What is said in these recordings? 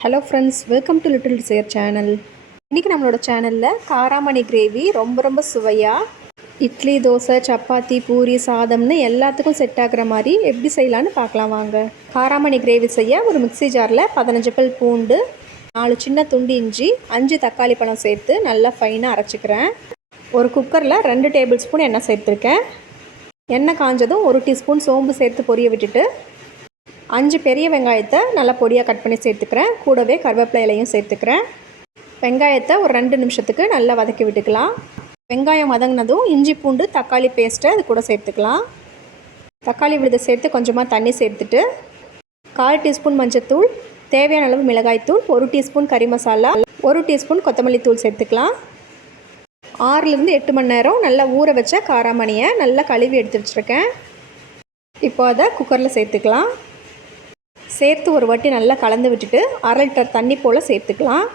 Hello friends welcome to Little Chair channel இன்றைக்கி நம்மளோட சேனலில் காராமணி கிரேவி ரொம்ப ரொம்ப சுவையாக இட்லி தோசை சப்பாத்தி பூரி சாதம்னு எல்லாத்துக்கும் செட் ஆகிற மாதிரி எப்படி செய்யலான்னு பார்க்கலாம் வாங்க. காராமணி கிரேவி செய்ய ஒரு மிக்ஸி ஜாரில் பதினஞ்சு பல் பூண்டு நாலு சின்ன துண்டு இஞ்சி அஞ்சு தக்காளி பழம் சேர்த்து நல்லா ஃபைனாக அரைச்சிக்கிறேன். ஒரு குக்கரில் ரெண்டு டேபிள் ஸ்பூன் எண்ணெய் சேர்த்துருக்கேன். எண்ணெய் காஞ்சதும் ஒரு டீஸ்பூன் சோம்பு சேர்த்து பொரிய விட்டுட்டு அஞ்சு பெரிய வெங்காயத்தை நல்லா பொடியாக கட் பண்ணி சேர்த்துக்கிறேன். கூடவே கருவேப்பிலை இலையும் சேர்த்துக்கிறேன். வெங்காயத்தை ஒரு ரெண்டு நிமிஷத்துக்கு நல்லா வதக்கி விட்டுக்கலாம். வெங்காயம் வதங்கினதும் இஞ்சி பூண்டு தக்காளி பேஸ்ட்டை அது கூட சேர்த்துக்கலாம். தக்காளி விழுதை சேர்த்து கொஞ்சமாக தண்ணி சேர்த்துட்டு கால் டீஸ்பூன் மஞ்சத்தூள் தேவையான அளவு மிளகாய்த்தூள் ஒரு டீஸ்பூன் கறி மசாலா ஒரு டீஸ்பூன் கொத்தமல்லி தூள் சேர்த்துக்கலாம். ஆறுலேருந்து எட்டு மணி நேரம் நல்லா ஊற வச்ச காராமணியை நல்லா கழுவி எடுத்து வச்சுருக்கேன். இப்போ அதை குக்கரில் சேர்த்துக்கலாம். சேர்த்து ஒரு வாட்டி நல்லா கலந்து விட்டுட்டு அரை லிட்டர் தண்ணி போல் சேர்த்துக்கலாம்.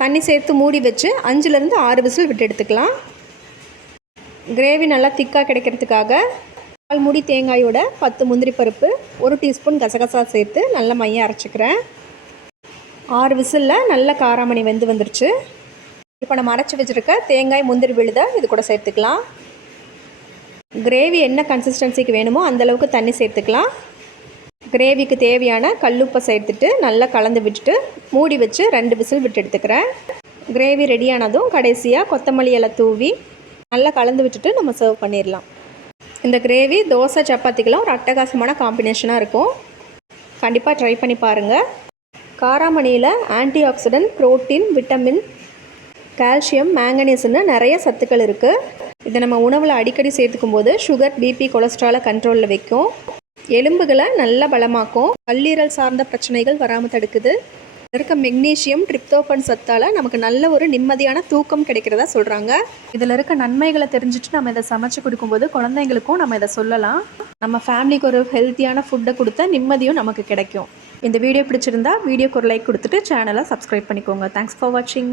தண்ணி சேர்த்து மூடி வச்சு அஞ்சுலேருந்து ஆறு விசில் விட்டு எடுத்துக்கலாம். கிரேவி நல்லா திக்காக கிடைக்கிறதுக்காக பால் மூடி தேங்காயோட பத்து முந்திரி பருப்பு ஒரு டீஸ்பூன் கசகசா சேர்த்து நல்லா மையம் அரைச்சிக்கிறேன். ஆறு விசிலில் நல்ல காராமணி வெந்து வந்துருச்சு. இப்போ நம்ம அரைச்சி வச்சுருக்க தேங்காய் முந்திரி விழுத இது கூட சேர்த்துக்கலாம். கிரேவி என்ன கன்சிஸ்டன்சிக்கு வேணுமோ அந்தளவுக்கு தண்ணி சேர்த்துக்கலாம். கிரேவிக்கு தேவையான கல்லுப்பை சேர்த்துட்டு நல்லா கலந்து விட்டுட்டு மூடி வச்சு ரெண்டு விசில் விட்டு எடுத்துக்கிறேன். கிரேவி ரெடியானதும் கடைசியாக கொத்தமல்லி இலை தூவி நல்லா கலந்து விட்டுட்டு நம்ம சர்வ் பண்ணிடலாம். இந்த கிரேவி தோசை சப்பாத்திக்கெல்லாம் ஒரு அட்டகாசமான காம்பினேஷனாக இருக்கும். கண்டிப்பாக ட்ரை பண்ணி பாருங்கள் காராமணியில் antioxidant protein vitamin calcium மேங்கனீஸ்னு நிறைய சத்துக்கள் இருக்குது இதை நம்ம உணவில் அடிக்கடி சேர்த்துக்கும் போது சுகர் பிபி கொலஸ்ட்ராலை கண்ட்ரோலில் வைக்கும். எலும்புகளை நல்ல பலமாக்கும். கல்லீரல் சார்ந்த பிரச்சனைகள் வராமல் தடுக்குது. இருக்க மெக்னீஷியம் ட்ரிப்தோபன் சத்தால் நமக்கு நல்ல ஒரு நிம்மதியான தூக்கம் கிடைக்கிறதா சொல்கிறாங்க இதில் இருக்க நன்மைகளை தெரிஞ்சுட்டு நம்ம இதை சமைச்சு கொடுக்கும்போது குழந்தைங்களுக்கும் நம்ம இதை சொல்லலாம். நம்ம ஃபேமிலிக்கு ஒரு ஹெல்த்தியான ஃபுட்டை கொடுத்த நிம்மதியும் நமக்கு கிடைக்கும். இந்த வீடியோ பிடிச்சிருந்தா வீடியோக்கு ஒரு லைக் கொடுத்துட்டு சேனலை சப்ஸ்கிரைப் பண்ணிக்கோங்க. தேங்க்ஸ் ஃபார் வாட்சிங்